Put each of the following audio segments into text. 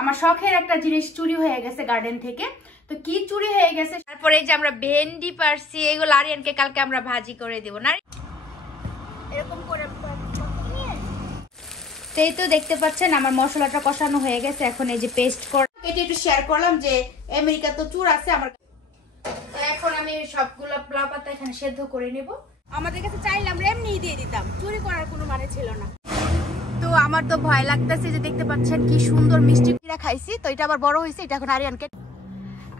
আমার শখের একটা জিনিস চুরি হয়ে গেছে গার্ডেন থেকে। তো কি চুরি হয়ে গেছে, তারপরে এই যে আমরা ভেন্ডি পারছি, এগুলো আরিয়ানকে কালকে আমরা ভাজি করে দেব না এরকম করে। সেই তো দেখতে পাচ্ছেন আমার মশলাটা কষানো হয়ে গেছে, এখন এই যে পেস্ট করে এটা একটু শেয়ার করলাম যে আমেরিকা তো চুর আছে আমার। এখন আমি সবগুলো লাউ পাতা এখানে সেদ্ধ করে নেব। আমাদের কাছে চাইলে আমরা এমনিই দিয়ে দিতাম, চুরি করার কোনো মানে ছিল না। তো আমার তো ভয় লাগতেছে যে দেখতে পাচ্ছেন কি সুন্দর মিষ্টি পিঠা খাইছি, তো এটা আবার বড় হয়েছে, এটা এখন আরিয়ানকে।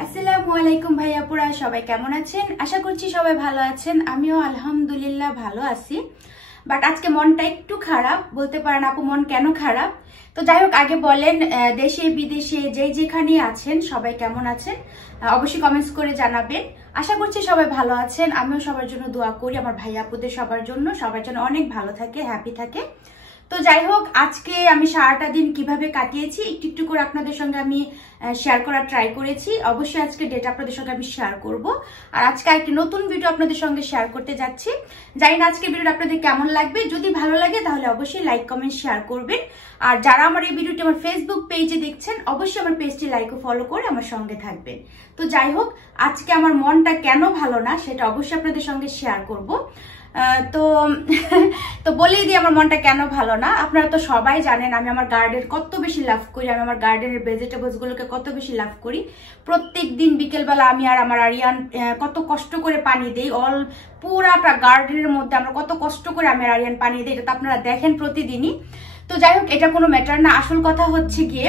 আসসালামু আলাইকুম ভাইয়াপুরা, সবাই কেমন আছেন? আশা করছি সবাই ভালো আছেন, আমিও আলহামদুলিল্লাহ ভালো আছি। বাট আজকে মনটা একটু খারাপ, বলতে পারেন আপু মন কেন খারাপ। তো যাই হোক, আগে বলেন দেশে বিদেশে যেখানে আছেন সবাই কেমন আছেন, অবশ্যই কমেন্টস করে জানাবেন। আশা করছি সবাই ভালো আছেন, আমিও সবার জন্য দোয়া করি, আমার ভাই আপুদের সবার জন্য অনেক ভালো থাকে, হ্যাপি থাকে। তো যাই হোক, আজকে আমি সারাটা দিন কিভাবে কাটিয়েছি একটু একটু করে আপনাদের সঙ্গে আমি শেয়ার করার ট্রাই করেছি। অবশ্যই আজকে ডেটা আপনাদের সঙ্গে আমি শেয়ার করব, আর আজকে একটি নতুন ভিডিও আপনাদের সঙ্গে শেয়ার করতে যাচ্ছি। জানি না আজকে ভিডিওটা আপনাদের কেমন লাগবে, যদি ভালো লাগে তাহলে অবশ্যই লাইক কমেন্ট শেয়ার করবেন। আর যারা আমার এই ভিডিওটি আমার ফেসবুক পেজে দেখছেন, অবশ্যই আমার পেজটি লাইক ও ফলো করে আমার সঙ্গে থাকবেন। তো যাই হোক, আজকে আমার মনটা কেন ভালো না সেটা অবশ্যই আপনাদের সঙ্গে শেয়ার করব। তো বলেই দিই আমার মনটা কেন ভালো না। আপনারা তো সবাই জানেন আমি আমার গার্ডেন কত বেশি লাভ করি, আমি আমার গার্ডেনের ভেজিটেবলস গুলোকে কত বেশি লাভ করি। প্রত্যেক দিন বিকেলবেলা আমি আর আমার আরিয়ান কত কষ্ট করে পানি দেই, পুরাটা গার্ডেনের মধ্যে আমরা কত কষ্ট করে আমি আর আরিয়ান পানি দিই, এটা তো আপনারা দেখেন প্রতিদিনই। তো যাই হোক, এটা কোনো ম্যাটার না, আসল কথা হচ্ছে গিয়ে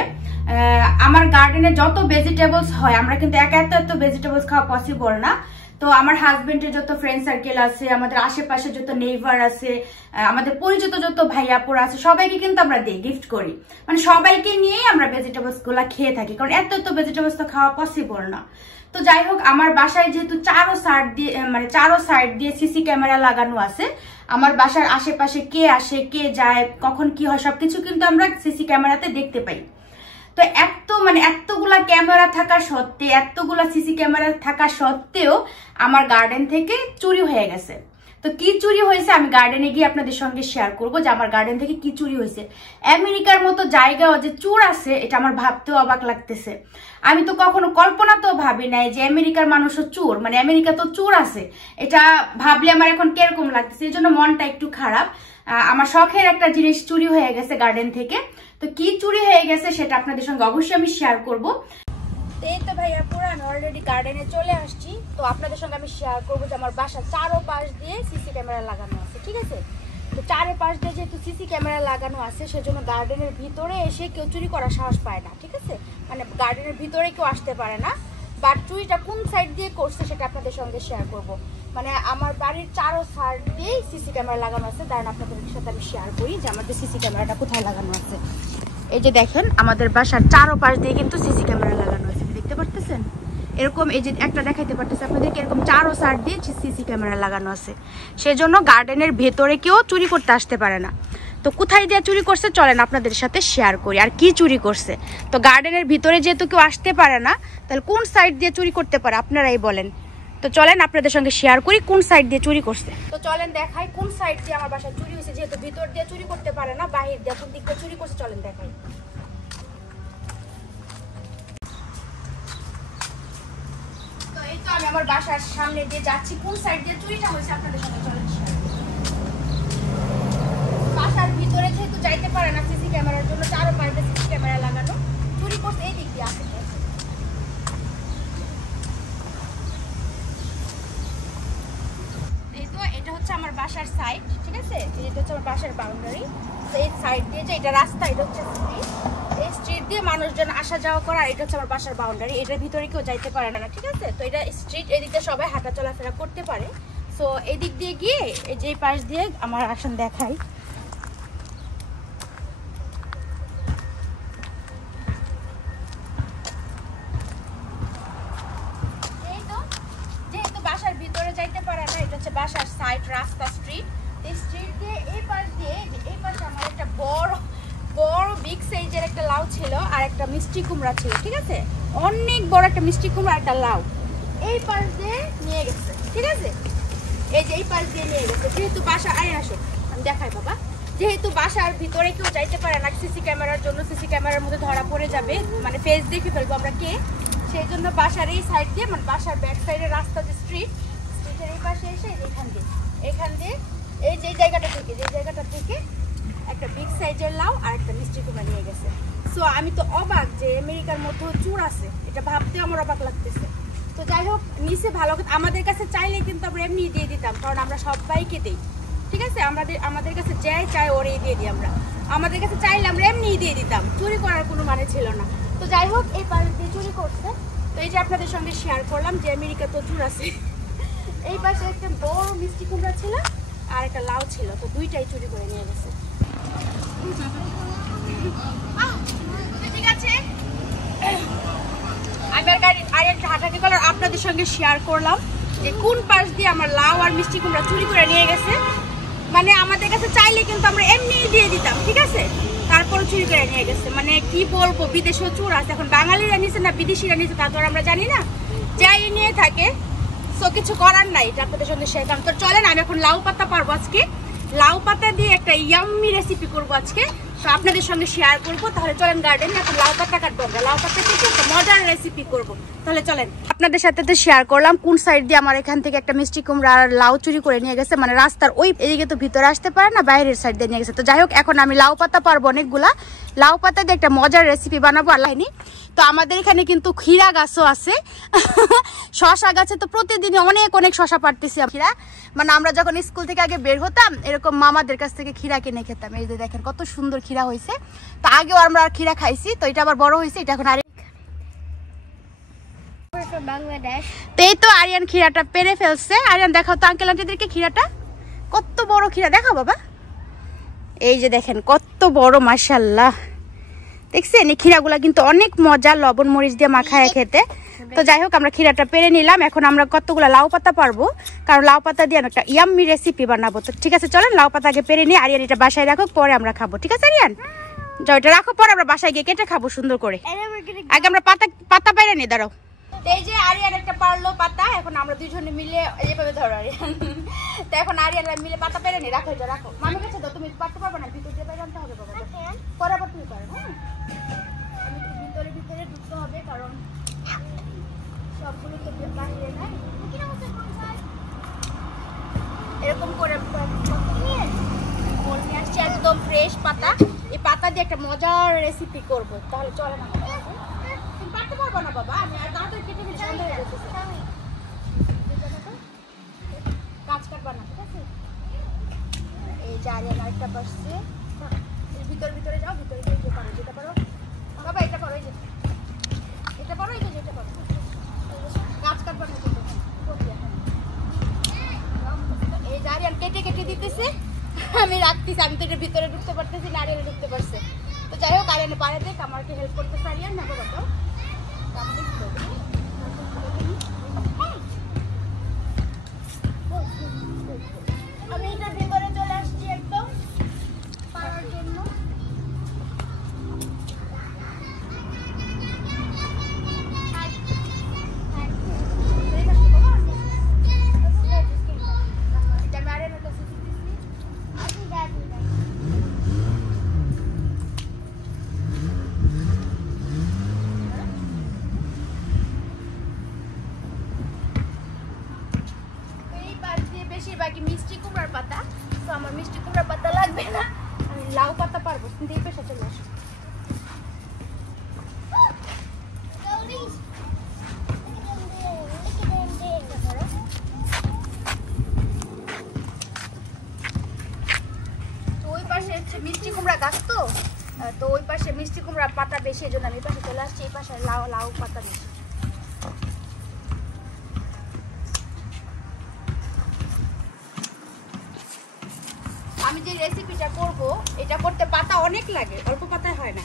আমার গার্ডেনে যত ভেজিটেবলস হয়, আমরা কিন্তু এত ভেজিটেবলস খাওয়া পসিবল না। তো আমার হাজবেন্ডের যত ফ্রেন্ড সার্কেল আছে, আমাদের আশেপাশে যত নেইবার আছে, আমাদের পরিচিত যত ভাইয়াপুরা আছে, সবাইকে কিন্তু আমরা দিই, গিফট করি, মানে সবাইকে নিয়েই আমরা ভেজিটেবলস গুলা খেয়ে থাকি, কারণ এত ভেজিটেবলস তো খাওয়া পসিবল না। তো যাই হোক, আমার বাসায় যেহেতু চারো সাইড দিয়ে সিসি ক্যামেরা লাগানো আছে, আমার বাসার আশেপাশে কে আসে কে যায় কখন কি হয় সবকিছু কিন্তু আমরা সিসি ক্যামেরাতে দেখতে পাই। তো এতগুলা ক্যামেরা থাকা সত্ত্বে, এতগুলা সিসি ক্যামেরা থাকা সত্ত্বেও আমার গার্ডেন থেকে চুরি হয়ে গেছে। তো কি চুরি হয়েছে আমি গার্ডেনে গিয়ে আপনাদের সঙ্গে শেয়ার করবো যে আমার গার্ডেন থেকে কি চুরি হয়েছে। আমেরিকার মতো জায়গাও যে চোর আছে, এটা আমার ভাবতেও অবাক লাগতেছে। আমি তো কখনো কল্পনাতেও ভাবি নাই যে আমেরিকার মানুষও চোর, মানে আমেরিকা তো চোর আছে, এটা ভাবলে আমার এখন কিরকম লাগতেছে, এই জন্য মনটা একটু খারাপ। আমার শখের একটা জিনিস চুরি হয়ে গেছে গার্ডেন থেকে। তো কি চুরি হয়ে গেছে সেটা আপনাদের সঙ্গে অবশ্যই আমি শেয়ার করবো। এই তো ভাইয়াপুরা, আমি অলরেডি গার্ডেনে চলে আসছি। তো আপনাদের সঙ্গে আমি শেয়ার করবো যে আমার বাসার চারোপাশ দিয়ে সিসি ক্যামেরা লাগানো আছে, ঠিক আছে? তো চারোপাশ দিয়ে যেহেতু সিসি ক্যামেরা লাগানো আছে, সেজন্য গার্ডেনের ভিতরে এসে কেউ চুরি করার সাহস পায় না, ঠিক আছে? মানে গার্ডেনের ভিতরে কেউ আসতে পারে না। বাট চুরিটা কোন সাইড দিয়ে করছে সেটা আপনাদের সঙ্গে শেয়ার করব। মানে আমার বাড়ির চারো সাইড দিয়েই সিসি ক্যামেরা লাগানো আছে, দাঁড়ান আপনাদের সাথে আমি শেয়ার করি যে আমাদের সিসি ক্যামেরাটা কোথায় লাগানো আছে। এই যে দেখেন, আমাদের বাসার চারোপাশ দিয়ে কিন্তু সিসি ক্যামেরা লাগানো আছে, দেখতে পারতেছেন? এরকম এই যে একটা দেখাইতে পারতেছে আপনাদেরকে, এরকম চারো সাইড দিয়ে সিসি ক্যামেরা লাগানো আছে, সেজন্য গার্ডেনের ভেতরে কেউ চুরি করতে আসতে পারে না। তো কোথায় দিয়ে চুরি করছে চলেন আপনাদের সাথে শেয়ার করি, আর কি চুরি করছে। তো গার্ডেনের ভিতরে যেহেতু কেউ আসতে পারে না, তাহলে কোন সাইড দিয়ে চুরি করতে পারে আপনারাই বলেন। তো চলেন আপনাদের সঙ্গে শেয়ার করি কোন সাইড দিয়ে চুরি করছে। তো চলেন দেখাই কোন সাইড দিয়ে আমার বাসায় চুরি হয়েছে, যেহেতু ভিতর দিয়ে চুরি করতে পারে না, বাহির দিয়ে কোন দিক দিয়ে চুরি করছে চলেন দেখাই। তো এই তো আমি আমার বাসার সামনে দিয়ে যাচ্ছি, কোন সাইড দিয়ে চুরিটা হয়েছে আপনাদের সঙ্গে চলেন শেয়ার করি। বাসার ভিতরে যেহেতু যাইতে পারে না সিসি ক্যামেরার জন্য, চারো পাশে সিসি ক্যামেরা লাগানো, চুরি করতে এই দিক দিয়ে আসে। এই তো এটা হচ্ছে আমার বাসার সাইড, ঠিক আছে? এটা হচ্ছে আমার বাসার বাউন্ডারি। তো এই সাইড দিয়ে যে এটা রাস্তা, এটা হচ্ছে স্ট্রিট, এই স্ট্রিট দিয়ে মানুষজন আসা যাওয়া করে, আর এটা হচ্ছে আমার বাসার বাউন্ডারি, এটার ভিতরে কেউ যাইতে পারে না, ঠিক আছে? তো এটা স্ট্রিট, এদিকে সবাই হাঁটা চলাফেরা করতে পারে। সো এদিক দিয়ে গিয়ে এই যে পাশ দিয়ে আমার আসন দেখাই। যেহেতু বাসার ভিতরে যাইতে পারে না, এটা হচ্ছে বাসার সাইড রাস্তা, স্ট্রিট। এই স্ট্রিট দিয়ে এই পাশে আমার একটা বড় বিগ সাইজের একটা লাউ ছিল, আর একটা মিষ্টি কুমড়া ছিল, ঠিক আছে? অনেক বড় একটা মিষ্টি কুমড়া, একটা লাউ এই পাশ দিয়ে নিয়ে গেছে, ঠিক আছে? এই যে এই পাশ দিয়ে নিয়ে গেছে, যেহেতু বাসা আয় আসে আমি দেখাই বাবা, যেহেতু বাসার ভিতরে কেউ যাইতে পারে না সিসি ক্যামেরার জন্য, সিসি ক্যামেরার মধ্যে ধরা পড়ে যাবে, মানে ফেস দেখে ফেলবো আমরা কে, সেই জন্য বাসার এই সাইড দিয়ে, মানে বাসার ব্যাক সাইডের রাস্তা যে স্ট্রিটের এই পাশে এসে এখান দিয়ে এই যে জায়গাটা থেকে একটা বিগ সাইজের লাউ আর একটা মিষ্টি কুমড়া নিয়ে গেছে। সো আমি তো অবাক যে আমেরিকার মধ্যেও চুর আছে, এটা ভাবতে আমার অবাক লাগতেছে। তো যাই হোক নিচে ভালো, আমাদের কাছে চাইলে কিন্তু আমরা এমনি দিয়ে দিতাম, কারণ আমরা সবাইকে দিই, ঠিক আছে? আমাদের কাছে যাই চাই ওরেই দিয়ে দিই আমরা, আমাদের কাছে চাইলে আমরা এমনিই দিয়ে দিতাম, চুরি করার কোনো মানে ছিল না। তো যাই হোক এই পাশ দিয়ে চুরি করছে, তো এই যে আপনাদের সঙ্গে শেয়ার করলাম যে আমেরিকা তো চুর আছে। এই পাশে একটা বড় মিষ্টি কুমড়া ছিল আর একটা লাউ ছিল, তো দুইটাই চুরি করে নিয়ে গেছে। ঠিক আছে, আমি আর গাড়ির হাঁটাকে কলার আপনাদের সঙ্গে শেয়ার করলাম যে কোন পাশ দিয়ে আমার লাউ আর মিষ্টি কুমড়া চুরি করে নিয়ে গেছে। মানে আমাদের কাছে চাইলে কিন্তু আমরা এমনি দিয়ে দিতাম, ঠিক আছে? তারপর চুরি করে নিয়ে গেছে, মানে কি বলবো, বিদেশেও চুর আছে। এখন বাঙালিরা নিছে না বিদেশিরা নিছে তা তো আমরা জানি না, যাই নিয়ে থাকে, সো কিছু করার নাই, এটা আপনাদের সঙ্গে শেয়ার করলাম। তো চলেন আমি এখন লাউ পাতা পারবো আজকে, লাউ পাতা দিয়ে একটা ইয়াম্মি রেসিপি করবো আজকে, তো আপনাদের সঙ্গে শেয়ার করবো। তাহলে চলেন গার্ডেনে এখন লাউ পাতা কাটবো, আমরা লাউ পাতা থেকে একটা মজার রেসিপি করবো। তাহলে চলেন আপনাদের সাথে তো শেয়ার করলাম কোন সাইড দিয়ে আমার এখান থেকে একটা মিষ্টি কুমড়া আর লাউ চুরি করে নিয়ে গেছে, মানে রাস্তার ওই এদিকে তো ভিতরে আসতে পারে না, বাইরের সাইড দিয়ে নিয়ে গেছে। তো যাই হোক এখন আমি লাউ পাতা পারবো অনেকগুলা, লাউ পাতা দিয়ে একটা মজার রেসিপি বানাবো। আল্লাহনি তো আমাদের এখানে কিন্তু ক্ষীরা গাছও আছে, শশা গাছে তো প্রতিদিনই অনেক শশা পাড়তেছি ক্ষীরা, মানে আমরা যখন স্কুল থেকে আগে বের হতাম এরকম মামাদের কাছ থেকে ক্ষীরা কিনে খেতাম। এই যে দেখেন কত সুন্দর ক্ষীরা হয়েছে, তো আগেও আমরা ক্ষীরা খাইছি, তো এটা আবার বড় হয়েছে, এটা এখন আর তো এই তো আরিয়ান ক্ষীরাটা পেরে ফেলছে। আরিয়ান দেখাও তো আঙ্কেল আন্টিদেরকে ক্ষীরাটা, কত বড় ক্ষীরা, দেখাও বাবা। এই যে দেখেন কত বড়, মাশাআল্লাহ, দেখছেন? এই ক্ষীরাগুলা কিন্তু অনেক মজা, লবণ মরিচ দিয়ে মাখায় খেতে। তো যাই হোক আমরা ক্ষীরাটা পেরে নিলাম, এখন আমরা কতগুলো লাউ পাতা পারবো, কারণ লাউ পাতা দিয়ে একটা ইয়াম্মি রেসিপি বানাবো। তো ঠিক আছে চলেন লাউ পাতা আগে পেরে নিই। আরিয়ান এটা বাসায় রাখো, পরে আমরা খাবো, ঠিক আছে? আরিয়ান যাও এটা রাখো, পরে আমরা বাসায় গিয়ে কেটে খাবো সুন্দর করে, আগে আমরা পাতা পেরে নিই। দাঁড়াও, এই যে আরিয়ান একটা পারলো পাতা, এখন আমরা দুজনে মিলে এইভাবে ধরো আরিয়ান, তো এখন আরিয়ান মিলে পাতা পেরে নিই। রাখো এটা রাখো, মামি কাছে তো তুমি পারতে পারবে না, ভিতর দিয়ে জানতে হবে বাবা, পরে তুমি পারো। হ্যাঁ ভিতরে ঢুকতে হবে, কারণ সবগুলো তো বাহিরে নাই। এরকম করে নিয়ে আসছি একদম ফ্রেশ পাতা, এই পাতা দিয়ে একটা মজার রেসিপি করবো। তাহলে চলে না, তুমি পারতে পারবো না বাবা, আমি আর তাড়াতাড়ি কেটে ফেলি, সন্ধ্যা হয়ে যেতেছে, কাজ কাটবা না, ঠিক আছে? এই যে আরিয়ান আরেকটা পারছে, ভিতরে যাও, ভিতরে গিয়ে পারো, যেটা পারো বাবা, এটা পারো, এই যে এটা পারো, এই যে যেটা পারো, গাছ কাটবার না। এই যে আরিয়ান কেটে দিতেছে, আমি রাখতেছি, আমি তো এটার ভিতরে ঢুকতে পারতেছি না, আরিয়ানে ঢুকতে পারছে। তো যাই হোক আরিয়ানে পারে দেখ, আমাকে হেল্প করতেছে আরিয়ান, না বাবা তো আমি এটার ভিতরে চলে আসছি একদম পারার জন্য। বেশিরভাগই মিষ্টি কুমড়ার পাতা, তো আমার মিষ্টি কুমড়ার পাতা লাগবে না, আমি লাউ পাতা পারবো। কিন্তু এই পেশা চলে আসো, তো ওই পাশে হচ্ছে মিষ্টি কুমড়া গাছ, তো ওই পাশে মিষ্টি কুমড়ার পাতা বেশি, এই জন্য আমি এই পাশে চলে আসছি, এই পাশে লাউ পাতা বেশি। আমি যে রেসিপিটা করব, এটা করতে পাতা অনেক লাগে, অল্প পাতায় হয় না।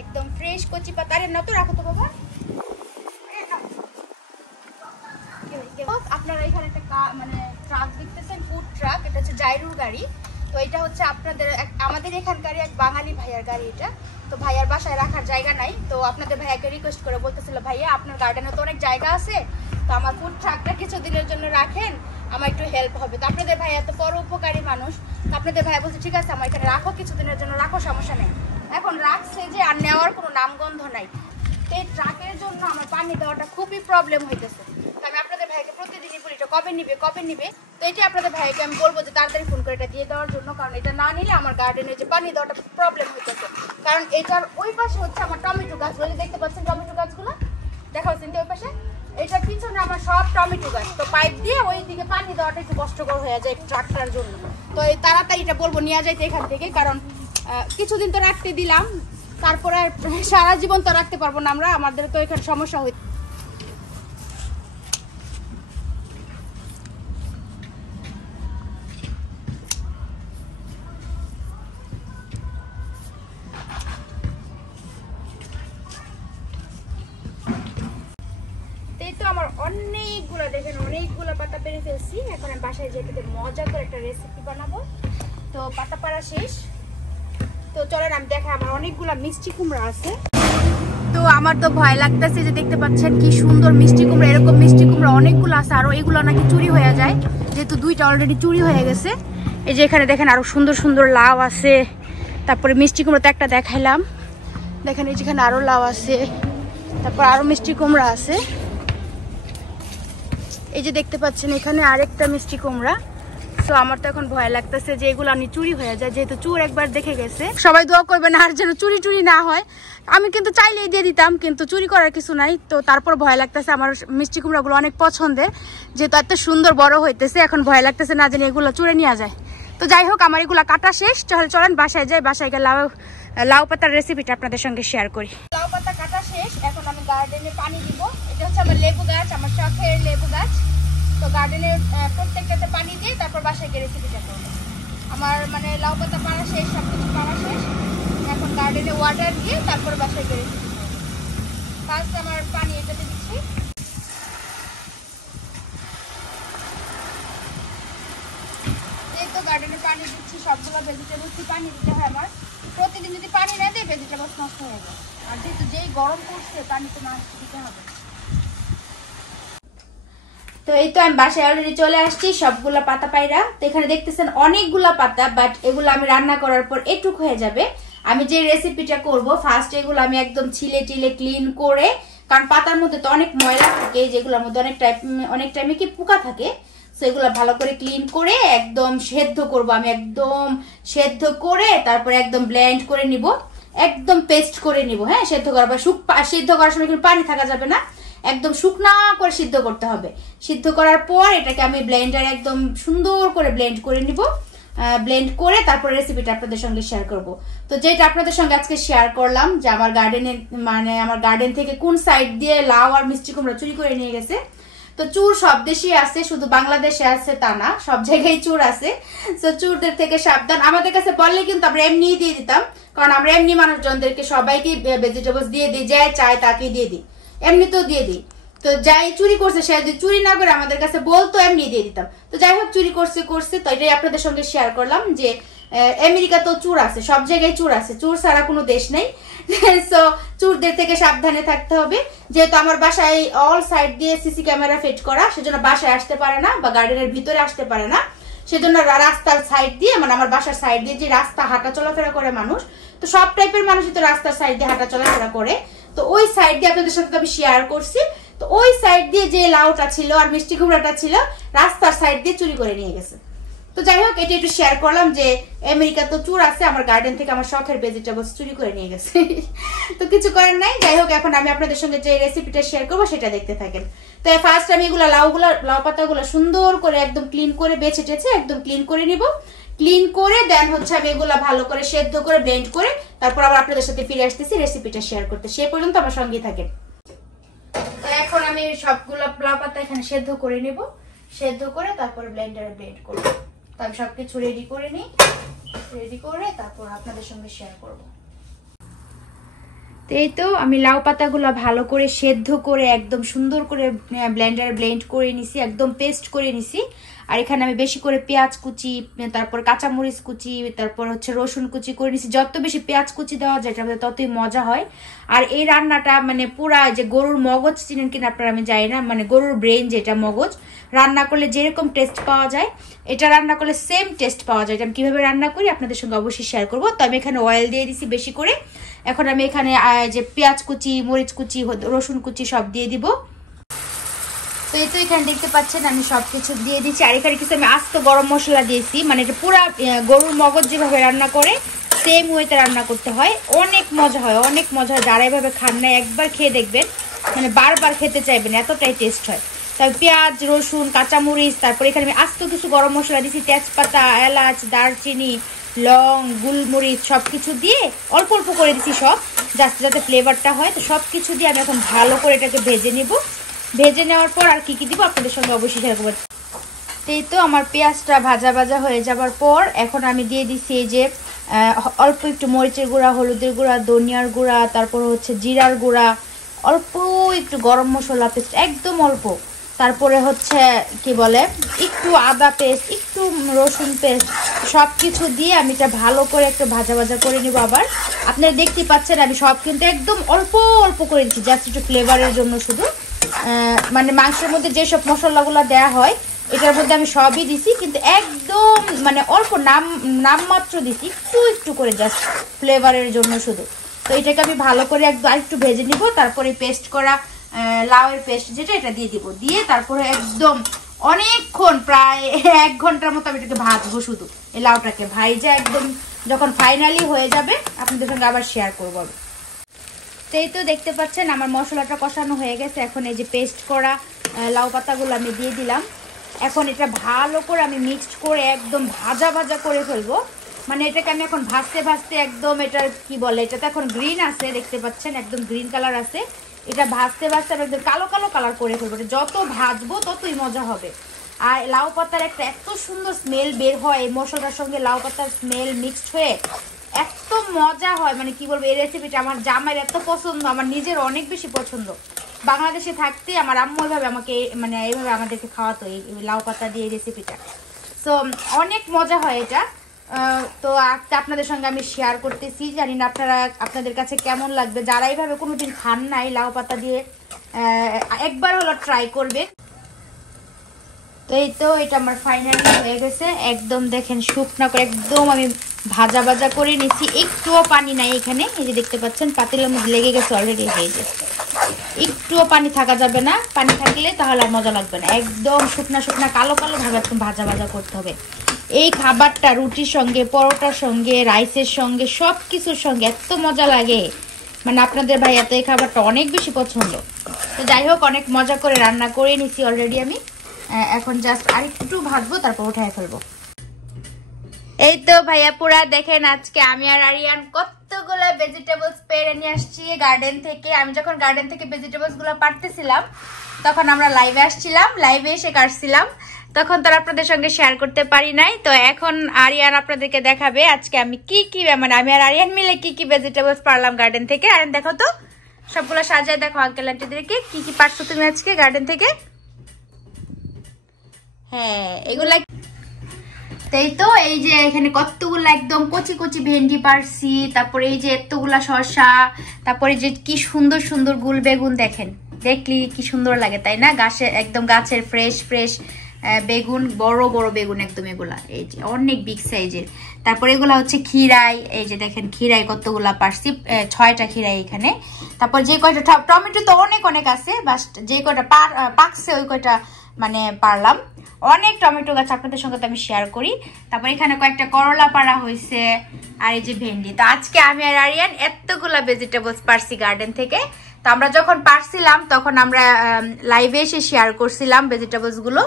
একদম ফ্রেশ কচি পাতা, আরে না তো রাখো তো বাবা। আপনারা এখানে একটা মানে ট্রাক দেখতেছেন, ফুড ট্রাক, এটা হচ্ছে জাইরুর গাড়ি। তো এটা হচ্ছে আপনাদের আমাদের এখানকার এক বাঙালি ভাইয়ার গাড়ি এটা। তো ভাইয়ার বাসায় রাখার জায়গা নাই, তো আপনাদের ভাইয়াকে রিকোয়েস্ট করে বলতেছিল, ভাইয়া আপনার গার্ডেনে তো অনেক জায়গা আছে, তো আমার ফুড ট্রাকটা কিছুদিনের জন্য রাখেন, আমার একটু হেল্প হবে। তো আপনাদের ভাইয়া তো পরোপকারী মানুষ, তো আপনাদের ভাইয়া বলছে ঠিক আছে আমার এখানে রাখো, কিছুদিনের জন্য রাখো, সমস্যা নেই। এখন রাখছে যে আর নেওয়ার কোনো নামগন্ধ নাই। তো এই ট্রাকের জন্য আমার পানি দেওয়াটা খুবই প্রবলেম হইতেছে। তো আমি আপনাদের ভাইকে প্রতিদিনই বলি এটা কবে নিবে। তো এটি আপনাদের ভাইকে আমি বলবো যে তাড়াতাড়ি ফোন করে এটা দিয়ে দেওয়ার জন্য, কারণ এটা না নিলে আমার গার্ডেনে যে পানি দেওয়াটা প্রবলেম হইতেছে। কারণ এটার ওই পাশে হচ্ছে আমার টমেটো গাছ, ওই দেখতে পাচ্ছেন টমেটো গাছগুলো দেখা হচ্ছে ওই পাশে, এটার পিছনে আমার সব টমেটো গাছ। তো পাইপ দিয়ে ওই দিকে পানি দেওয়াটা একটু কষ্টকর হয়ে যায় ট্রাকটার জন্য। তো এই তাড়াতাড়ি এটা বলবো নিয়ে যাইতে এখান থেকে, কারণ কিছুদিন তো রাখতে দিলাম, তারপরে সারা জীবন তো রাখতে পারবো না আমরা, আমাদের তো এখানে সমস্যা হই। তো আমার অনেকগুলো দেখেন অনেকগুলো পাতা পেরে ফেলছি। এখন আমি বাসায় যেতে মজা করে একটা রেসিপি বানাবো। তো পাতা পাড়া শেষ, তো চলেন আমি দেখাই। আমার অনেকগুলো মিষ্টি কুমড়া আছে। তো আমার তো ভয় লাগতেছে যে দেখতে পাচ্ছেন কি সুন্দর মিষ্টি কুমড়া, এরকম মিষ্টি কুমড়া অনেকগুলো আছে, আরো এগুলো নাকি চুরি হয়ে যায়, যেহেতু দুইটা অলরেডি চুরি হয়ে গেছে। এই যে এখানে দেখেন আরো সুন্দর সুন্দর লাউ আছে, তারপরে মিষ্টি কুমড়া তো একটা দেখাইলাম, দেখেন এই যেখানে আরো লাউ আছে, তারপর আরো মিষ্টি কুমড়া আছে। এই যে দেখতে পাচ্ছেন এখানে আরেকটা মিষ্টি কুমড়া। তো আমার তো এখন ভয় লাগতেছে যে এগুলো আমি চুরি হয়ে যায়, যেহেতু চোর একবার দেখে গেছে। সবাই দোয়া করবেন আর যেন চুরি না হয়। আমি কিন্তু চাইলেই দিয়ে দিতাম, কিন্তু চুরি করার কিছু নাই। তো তারপর ভয় লাগতেছে, আমার মিষ্টি কুমড়াগুলো অনেক পছন্দের, যেহেতু এত সুন্দর বড় হইতেছে, এখন ভয় লাগতেছে না যেন এগুলো চুরে নিয়ে যায়। তো যাই হোক আমার এগুলো কাটা শেষ, চলেন বাসায় যাই, বাসায় গিয়ে লাউ পাতার রেসিপিটা আপনাদের সঙ্গে শেয়ার করি। লাউ পাতা কাটা শেষ, এখন আমি গার্ডেনে পানি দিব। এটা হচ্ছে আমার লেবু গাছ, আমার শখের লেবু গাছ। তো গার্ডেনের প্রত্যেকটাতে পানি দিয়ে তারপর বাসায় গিয়ে রেসিপিটা করবো। আমার মানে লাউ পাতা পাড়া শেষ, সব কিছু পাড়া শেষ, এখন গার্ডেনে ওয়াটার দিয়ে তারপর বাসায় গিয়ে রেসিপি করবো। ফার্স্ট আমার পানি এটাতে দিচ্ছি। গার্ডেনে পানি দিচ্ছি, সবগুলো ভেজিটেবলস পানি দিতে হয় আমার। প্রতিদিন যদি পানি না দিই ভেজিটেবলস নষ্ট হয়ে যায়, আর যেহেতু যেই গরম পড়ছে পানি তো না দিতে হবে। তো এই তো আমি বাসায় অলরেডি চলে আসছি, সবগুলা পাতা পায়রা। তো এখানে দেখতেছেন অনেকগুলা পাতা, বাট এগুলো আমি রান্না করার পর এটুক হয়ে যাবে। আমি যে রেসিপিটা করব ফার্স্ট এগুলো আমি একদম ছিলে ক্লিন করে, কারণ পাতার মধ্যে তো অনেক ময়লা থাকে, যেগুলোর মধ্যে অনেক টাইমে কি পোকা থাকে, সেগুলো ভালো করে ক্লিন করে একদম সেদ্ধ করব। আমি একদম সেদ্ধ করে তারপরে একদম ব্লেন্ড করে নিব, একদম পেস্ট করে নিব। হ্যাঁ, সেদ্ধ করার পর সিদ্ধ করার সময় কিন্তু পানি থাকা যাবে না, একদম শুকনা করে সিদ্ধ করতে হবে। সিদ্ধ করার পর এটাকে আমি ব্লেন্ডারে একদম সুন্দর করে ব্লেন্ড করে নিব। ব্লেন্ড করে তারপর রেসিপিটা আপনাদের সঙ্গে শেয়ার করব। তো যেটা আপনাদের সঙ্গে আজকে শেয়ার করলাম যে আমার গার্ডেনের মানে আমার গার্ডেন থেকে কোন সাইড দিয়ে লাউ আর মিষ্টি কুমড়া চুরি করে নিয়ে গেছে। তো চোর সব দেশেই আছে, শুধু বাংলাদেশে আছে তা না, সব জায়গায় চোর আছে। তো চোরদের থেকে সাবধান। আমাদের কাছে বললে কিন্তু আমরা এমনিই দিয়ে দিতাম, কারণ আমরা এমনি মানুষজনদেরকে সবাইকে ভেজিটেবলস দিয়ে দিই, যাই চাই তাকে দিয়ে দিই, এমনিতেও দিয়ে দিই। তো যাই চুরি করছে সে যদি চুরি না করে আমাদের কাছে বলতো এমনি দিয়ে দিতাম। তো যাই হোক চুরি করছে, তো এটাই আপনাদের সঙ্গে শেয়ার করলাম যে আমেরিকাতেও চোর আছে, সব জায়গায় চোর আছে, চোর ছাড়া কোনো দেশ নেই। সো চোরদের থেকে সাবধানে থাকতে হবে। যেহেতু আমার বাসায় অল সাইড দিয়ে সিসি ক্যামেরা ফিট করা, সেজন্য বাসায় আসতে পারে না বা গার্ডেনের ভিতরে আসতে পারে না, সেজন্য রাস্তার সাইড দিয়ে মানে আমার বাসার সাইড দিয়ে যে রাস্তা হাঁটা চলাফেরা করে মানুষ, তো সব টাইপের মানুষই তো রাস্তার সাইড দিয়ে হাঁটা চলাফেরা করে। তো ওই সাইড দিয়ে আপনাদের সাথে আমি শেয়ার করছি। তো ওই সাইড দিয়ে যে লাউটা ছিল আর মিষ্টি কুমড়াটা ছিল রাস্তার সাইড দিয়ে চুরি করে নিয়ে গেছে। তো যাই হোক এটা একটু শেয়ার করলাম যে আমেরিকা তো চোর আছে, আমার গার্ডেন থেকে আমার শখের ভেজিটেবলস চুরি করে নিয়ে গেছে। তো কিছু করার নাই। যাই হোক এখন আমি আপনাদের সঙ্গে যে রেসিপিটা শেয়ার করবো সেটা দেখতে থাকেন। তো ফার্স্ট আমি এগুলো লাউ পাতাগুলো সুন্দর করে একদম ক্লিন করে বেছে টেছে একদম ক্লিন করে নিব। ক্লিন করে দেন হচ্ছে আমি এগুলো ভালো করে সেদ্ধ করে ব্লেন্ড করে তারপর আবার আপনাদের সাথে ফিরে আসতেছি রেসিপিটা শেয়ার করতে। সে পর্যন্ত আমার সঙ্গেই থাকেন। তো এখন আমি সবগুলো লাউ পাতা এখানে সেদ্ধ করে নেব, সেদ্ধ করে তারপর ব্লেন্ডারে ব্লেন্ড করব। তো আমি সবকিছু রেডি করে নিই, রেডি করে তারপর আপনাদের সঙ্গে শেয়ার করব। তো এই তো আমি লাউ পাতাগুলো ভালো করে সেদ্ধ করে একদম সুন্দর করে ব্লেন্ডারে ব্লেন্ড করে নিছি, একদম পেস্ট করে নিছি। আর এখানে আমি বেশি করে পেঁয়াজ কুচি, তারপর কাঁচামরিচ কুচি, তারপর হচ্ছে রসুন কুচি করে নিছি। যত বেশি পেঁয়াজ কুচি দেওয়া যায় এটা ততই মজা হয়। আর এই রান্নাটা মানে পুরা যে গরুর মগজ চিনেন কিনা আপনারা আমি জানি না, মানে গরুর ব্রেন যেটা মগজ, রান্না করলে যেরকম টেস্ট পাওয়া যায় এটা রান্না করলে সেম টেস্ট পাওয়া যায়। এটা আমি কীভাবে রান্না করি আপনাদের সঙ্গে অবশ্যই শেয়ার করবো। তো আমি এখানে অয়েল দিয়ে দিছি বেশি করে। এখন আমি এখানে যে পেঁয়াজ কুচি, মরিচ কুচি, রসুন কুচি সব দিয়ে দিব। তো এই তো এখানে দেখতে পাচ্ছেন আমি সব কিছু দিয়ে দিচ্ছি। আর এখানে কিছু আমি আস্ত গরম মশলা দিয়েছি, মানে এটা পুরা গরুর মগজ যেভাবে রান্না করে সেম ওয়েতে রান্না করতে হয়। অনেক মজা হয়, অনেক মজা হয়। যারা এভাবে খান না একবার খেয়ে দেখবেন, মানে বারবার খেতে চাইবেন, এতটাই টেস্ট হয়। তারপর পেঁয়াজ, রসুন, কাঁচামরিচ, তারপর এখানে আমি আস্ত কিছু গরম মশলা দিয়েছি, তেজপাতা, এলাচ, দারচিনি, লং, গোলমরিচ সব কিছু দিয়ে অল্প অল্প করে দিচ্ছি সব, যাতে ফ্লেভারটা হয়। তো সব কিছু দিয়ে আমি এখন ভালো করে এটাকে ভেজে নিব। ভেজে নেওয়ার পর আর কি দিব আপনাদের সঙ্গে অবশ্যই শেয়ার করব। এই তো আমার পেঁয়াজটা ভাজা ভাজা হয়ে যাবার পর এখন আমি দিয়ে দিচ্ছি এই যে অল্প একটু মরিচের গুঁড়া, হলুদের গুঁড়া, ধনিয়ার গুঁড়া, তারপর হচ্ছে জিরার গুঁড়া, অল্প একটু গরম মশলা পেস্ট, একদম অল্প, তারপরে হচ্ছে কি বলে একটু আদা পেস্ট, একটু রসুন পেস্ট, সব কিছু দিয়ে আমি এটা ভালো করে একটু ভাজা ভাজা করে নিব। আবার আপনারা দেখতে পাচ্ছেন আমি সব কিন্তু একদম অল্প অল্প করে দিচ্ছি, জাস্ট একটু ফ্লেভারের জন্য শুধু। মানে মাংসের মধ্যে যেসব মশলাগুলো দেওয়া হয় এটার মধ্যে আমি সবই দিছি, কিন্তু একদম মানে অল্প নামমাত্র দিছি, একটু একটু করে জাস্ট ফ্লেভারের জন্য শুধু। তো এটাকে আমি ভালো করে একটু ভেজে নিব। তারপরে পেস্ট করা লাউয়ের পেস্ট যেটা এটা দিয়ে দিব, দিয়ে তারপরে একদম অনেকক্ষণ প্রায় 1 ঘন্টার মতো আমি এটাকে ভাজবো শুধু। এই লাউটাকে ভাইজা একদম যখন ফাইনালি হয়ে যাবে আপনাদের সঙ্গে আবার শেয়ার করবো। এই তো দেখতে পাচ্ছেন আমার মশলাটা কষানো হয়ে গেছে। এখন এই যে পেস্ট করা লাউ পাতাগুলো আমি দিয়ে দিলাম। এখন এটা ভালো করে আমি মিক্সড করে একদম ভাজা ভাজা করে ফেলবো। মানে এটাকে আমি এখন ভাজতে ভাজতে একদম এটার কি বলে, এটা তো এখন গ্রিন আছে, দেখতে পাচ্ছেন একদম গ্রিন কালার আছে। এটা ভাজতে ভাজতে আমি একদম কালো কালো কালার করে ফেলবো। যত ভাজবো ততই মজা হবে। আর লাউ পাতার একটা এত সুন্দর স্মেল বের হয়, এই মশলার সঙ্গে লাউ পাতার স্মেল মিক্সড হয়ে এত মজা হয়, মানে কি বলবো, এই রেসিপিটা আমার জামাইয়ের এত পছন্দ, আমার নিজের অনেক বেশি পছন্দ। বাংলাদেশে থাকতে আমার আম্মু এভাবে আমাকে মানে এইভাবে আমাদেরকে খাওয়াতো এই লাউ পাতা দিয়ে রেসিপিটা। সো অনেক মজা হয় এটা। তো আপনাদের সঙ্গে আমি শেয়ার করতেছি, জানি না আপনাদের কাছে কেমন লাগবে। যারা এইভাবে কোনোদিন খান নাই লাউ পাতা দিয়ে, একবার হলো ট্রাই করবে। তো এই তো এটা আমার ফাইনালি হয়ে গেছে, একদম দেখেন শুকনা করে একদম আমি ভাজা ভাজা করে নিচ্ছি, একটুও পানি নাই এখানে। এই যে দেখতে পাচ্ছেন পাতিলের মধ্যে লেগে গেছে অলরেডি, হয়ে গেছে। একটুও পানি থাকা যাবে না, পানি থাকলে তাহলে আর মজা লাগবে না। একদম শুকনা শুকনা কালো কালো ভাবে একদম ভাজা ভাজা করতে হবে। এই খাবারটা রুটির সঙ্গে, পরোটার সঙ্গে, রাইসের সঙ্গে, সব কিছুর সঙ্গে এত মজা লাগে, মানে আপনাদের ভাই এত এই খাবারটা অনেক বেশি পছন্দ। তো যাই হোক, অনেক মজা করে রান্না করে নিছি অলরেডি আমি। এখন জাস্ট আরেকটু ভাজবো, তারপর উঠায় ফেলবো। এই তো ভাইয়া পুরা দেখেন আজকে আমি আর আরিয়ান কতগুলো ভেজিটেবলস পেড়ে নিয়ে আসছি গার্ডেন থেকে। আমি যখন গার্ডেন থেকে ভেজিটেবলস গুলো পাড়তেছিলাম তখন আমরা লাইভে আসছিলাম, লাইভে এসে কাটছিলাম, তখন তো আপনাদের সঙ্গে শেয়ার করতে পারি নাই। তো এখন আরিয়ান আপনাদেরকে দেখাবে আজকে আমি কি মানে আমি আর আরিয়ান মিলে কি ভেজিটেবলস পারলাম গার্ডেন থেকে। আরিয়ান দেখো তো সবগুলো সাজায় দেখো আঙ্কেল আন্টিদেরকে কি পারছো তুমি আজকে গার্ডেন থেকে। হ্যাঁ এগুলা তাই তো। এই যে এখানে কতগুলো একদম কচি কচি ভেন্ডি পারছি, তারপরে এই যে এতগুলা শসা, তারপরে যে কি সুন্দর সুন্দর গুল বেগুন, দেখেন দেখলি কি সুন্দর লাগে তাই না, একদম গাছের ফ্রেশ ফ্রেশ বেগুন, বড় বড় বেগুন একদম, এগুলা এই যে অনেক বিগ সাইজের। তারপরে এগুলা হচ্ছে খিরাই, এই যে দেখেন খিরাই কতগুলা পারছি, 6টা খিরাই এখানে। তারপর যে কয়টা টমেটো তো অনেক অনেক আছে, বাস যে কয়টা পাকছে ওই কয়টা মানে পারলাম। অনেক টমেটো গাছ আপনাদের সঙ্গে তো আমি শেয়ার করি। তারপর এখানে কয়েকটা করলা পাড়া হয়েছে, আর এই যে ভেন্ডি। তো আজকে আমি আর আরিয়ান এতগুলা ভেজিটেবলস পারছি গার্ডেন থেকে। তো আমরা যখন পারছিলাম তখন আমরা লাইভে এসে শেয়ার করছিলাম ভেজিটেবলস গুলো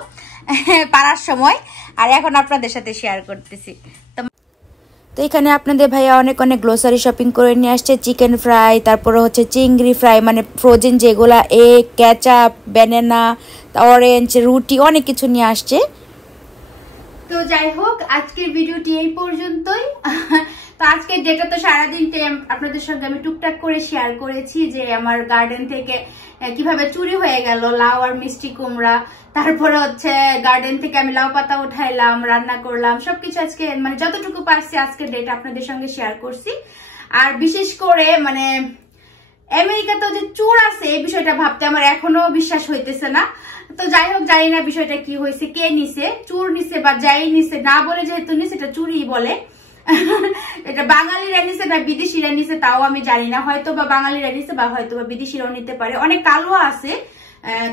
পারার সময়, আর এখন আপনাদের সাথে শেয়ার করতেছি। তো এখানে আপনাদের ভাইয়া অনেক অনেক গ্লোসারি শপিং করে নিয়ে আসছে, চিকেন ফ্রাই, তারপরে হচ্ছে চিংড়ি ফ্রাই, মানে ফ্রোজেন যেগুলা, এগ, কেচাপ, ব্যানানা, অরেঞ্জ, রুটি, অনেক কিছু নিয়ে আসছে। তো তো যাই হোক, আজকের ভিডিওটি এই পর্যন্তই। তো আজকের ডেটা তো সারাদিন আপনাদের সঙ্গে আমি টুকটাক করে শেয়ার করেছি যে আমার গার্ডেন থেকে কিভাবে চুরি হয়ে গেল লাউ আর মিষ্টি কুমড়া, তারপরে হচ্ছে গার্ডেন থেকে আমি লাউ পাতা উঠাইলাম, রান্না করলাম, সবকিছু আজকে মানে যতটুকু পারছি আজকের ডেটা আপনাদের সঙ্গে শেয়ার করছি। আর বিশেষ করে মানে আমেরিকাতে যে চোর আছে এই বিষয়টা ভাবতে আমার এখনো বিশ্বাস হইতেছে না। তো যাই হোক, জানি না বিষয়টা কি হয়েছে, কে নিছে, চোর নিছে বা যাই নিছে, না বলে যেহেতু নিছে এটা চুরি বলে। এটা বাঙালিরা নিছে না বিদেশিরা নিছে তাও আমি জানি না, হয়তো বা বাঙালিরা নিছে বা হয়তো বা বিদেশিরাও নিতে পারে। অনেক কালুয়া আছে,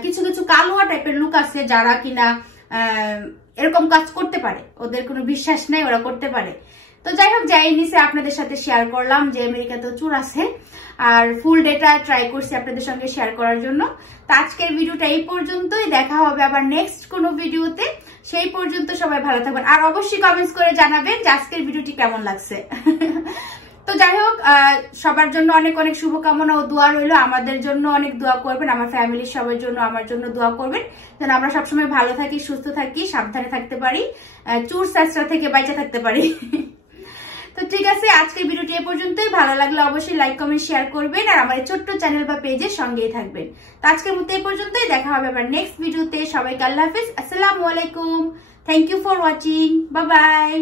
কিছু কিছু কালুয়া টাইপের লোক আছে যারা কিনা এরকম কাজ করতে পারে, ওদের কোনো বিশ্বাস নাই, ওরা করতে পারে। তো যাই হোক, যাই নিছে আপনাদের সাথে শেয়ার করলাম যে আমেরিকাতে চোর আছে, আর ফুল ডেটা ট্রাই করছি আপনাদের সঙ্গে শেয়ার করার জন্য। তো আজকের ভিডিওটা এই পর্যন্তই, দেখা হবে আবার নেক্সট কোনো ভিডিওতে। সেই পর্যন্ত সবাই ভালো থাকবেন, আর অবশ্যই কমেন্টস করে জানাবেন যে আজকের ভিডিওটি কেমন লাগছে। তো যাই হোক, সবার জন্য অনেক অনেক শুভকামনা ও দোয়া রইলো। আমাদের জন্য অনেক দোয়া করবেন, আমার ফ্যামিলির সবার জন্য, আমার জন্য দোয়া করবেন যেন আমরা সবসময় ভালো থাকি, সুস্থ থাকি, সাবধানে থাকতে পারি, চোর চেষ্টা থেকে বাইচে থাকতে পারি। তো ঠিক আছে, আজকের ভিডিওটি এ পর্যন্তই। ভালো লাগলে অবশ্যই লাইক কমেন্ট শেয়ার করবেন, আর আমার ছোট্ট চ্যানেল বা পেজের সঙ্গেই থাকবেন। তো আজকের মতো এ পর্যন্তই, দেখা হবে আবার নেক্সট ভিডিওতে। সবাইকে আল্লাহ হাফিজ, আসসালামু আলাইকুম, thank you for watching, bye by.